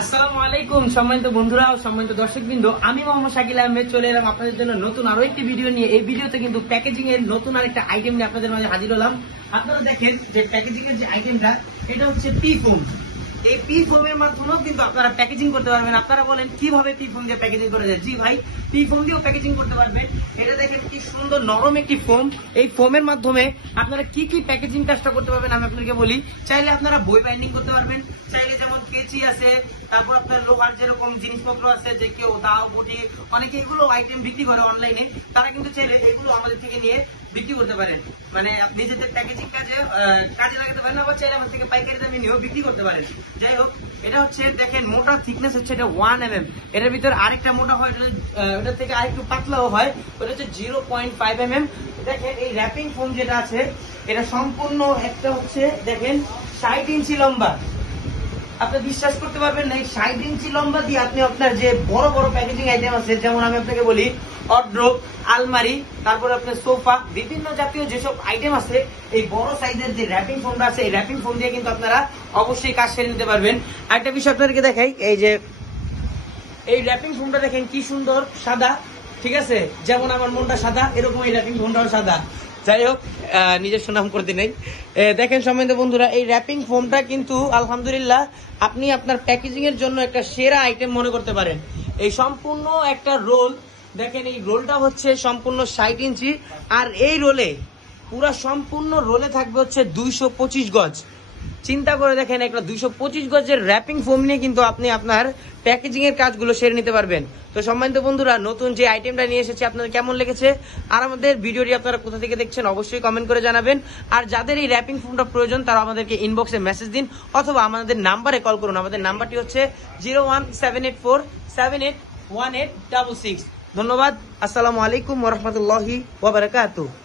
আসসালামু আলাইকুম সম্মানিত বন্ধুরা ও সম্মানিত দর্শকবৃন্দ, আমি মোহাম্মদ শাকিল আহমেদ চলে এলাম আপনাদের জন্য নতুন আরো একটি ভিডিও নিয়ে। এই ভিডিওতে কিন্তু প্যাকেজিং এর নতুন আরেকটা আইটেম নিয়ে আপনাদের মাঝে হাজির হলাম। আপনারা দেখেন যে প্যাকেজিং এর যে আইটেমটা, এটা হচ্ছে পি ফোম। এই পি ফোমের মাধ্যমেও কিন্তু আপনারা প্যাকেজিং করতে পারবেন। আপনারা বলেন কিভাবে পি ফোম দিয়ে প্যাকেজিং করে যায়? জি ভাই, পি ফোম দিয়েও প্যাকেজিং করতে পারবেন। এটা দেখেন কি সুন্দর নরম একটি ফোম। এই ফোমের মাধ্যমে আপনারা কি কি প্যাকেজিং কাজটা করতে পারবেন আমি আপনাকে বলি। চাইলে আপনারা বই বাইন্ডিং করতে পারবেন, চাইলে যেমন কেচি আছে, তারপর আপনার লোহার যেরকম জিনিসপত্র আছে, যে কেউ দাও বটি, অনেকে এগুলো আইটেম বিক্রি করে অনলাইনে, তারা কিন্তু চাইলে এগুলো আমাদের থেকে নিয়ে বিক্রি করতে পারেন। মানে নিজেদের প্যাকেজিং কাজে লাগাতে পারেন, আবার চাইলে আমাদের থেকে পাইকারি দামে নিয়েও বিক্রি করতে পারেন। যাই হোক, এটা হচ্ছে দেখেন মোটা থিকনেস হচ্ছে এটা 1 mm। এটার ভিতরে আরেকটা মোটা হয়, ওটার থেকে আরেকটু পাতলাও হয়, ওটা হচ্ছে 0.5 mm। দেখেন এই র্যাপিং ফোম যেটা আছে, এটা সম্পূর্ণ একটা হচ্ছে দেখেন 60 ইঞ্চি লম্বা। আপনি বিশ্বাস করতে পারবেন না, এই 60 ইঞ্চি লম্বা দিয়ে আপনি আপনার যে বড় বড় প্যাকেজিং আইটেম আছে, যেমন আমি আপনাকে বলি ওয়ারড্রোব, আলমারি, তারপরে আপনার সোফা, বিভিন্ন জাতীয় যেসব আইটেম আছে, এই বড় সাইজের যে র্যাপিং ফোমটা আছে, এই র্যাপিং ফোম দিয়ে কিন্তু আপনারা অবশ্যই কাজ সেরে নিতে পারবেন। আরেকটা বিষয় আপনাদেরকে দেখাই, এই যে এই র্যাপিং ফোমটা দেখেন কি সুন্দর সাদা, ঠিক আছে? যেমন আমার মনটা সাদা, এরকম এই র্যাপিং ফোমটাও সাদা। যাই হোক, নিজের সুনাম করতে নেই। দেখেন সম্মানিত বন্ধুরা, এই র্যাপিং ফোমটা কিন্তু আলহামদুলিল্লাহ আপনি আপনার প্যাকেজিং এর জন্য একটা সেরা আইটেম মনে করতে পারেন। এই সম্পূর্ণ একটা রোল, দেখেন এই রোলটা হচ্ছে সম্পূর্ণ 60 ইঞ্চি, আর এই রোলে পুরো সম্পূর্ণ রোলে থাকবে হচ্ছে 225 গজ। চিন্তা করে দেখেন, একটা 225 গজের র্যাপিং ফোম নিয়ে কিন্তু আপনি আপনার প্যাকেজিং এর কাজগুলো সেরে নিতে পারবেন। তো সম্মানিত বন্ধুরা, নতুন যে আইটেমটা নিয়ে এসেছে আপনাদের কেমন লেগেছে, আর আমাদের ভিডিওটি আপনারা কোথা থেকে দেখছেন অবশ্যই কমেন্ট করে জানাবেন। আর যাদের এই র্যাপিং ফোমটা প্রয়োজন তারা আমাদেরকে ইনবক্সে মেসেজ দিন, অথবা আমাদের নাম্বারে কল করুন। আমাদের নাম্বারটি হচ্ছে 01784781866। ধন্যবাদ। আসসালামু আলাইকুম ওয়া রাহমাতুল্লাহি ওয়া বারাকাতুহু।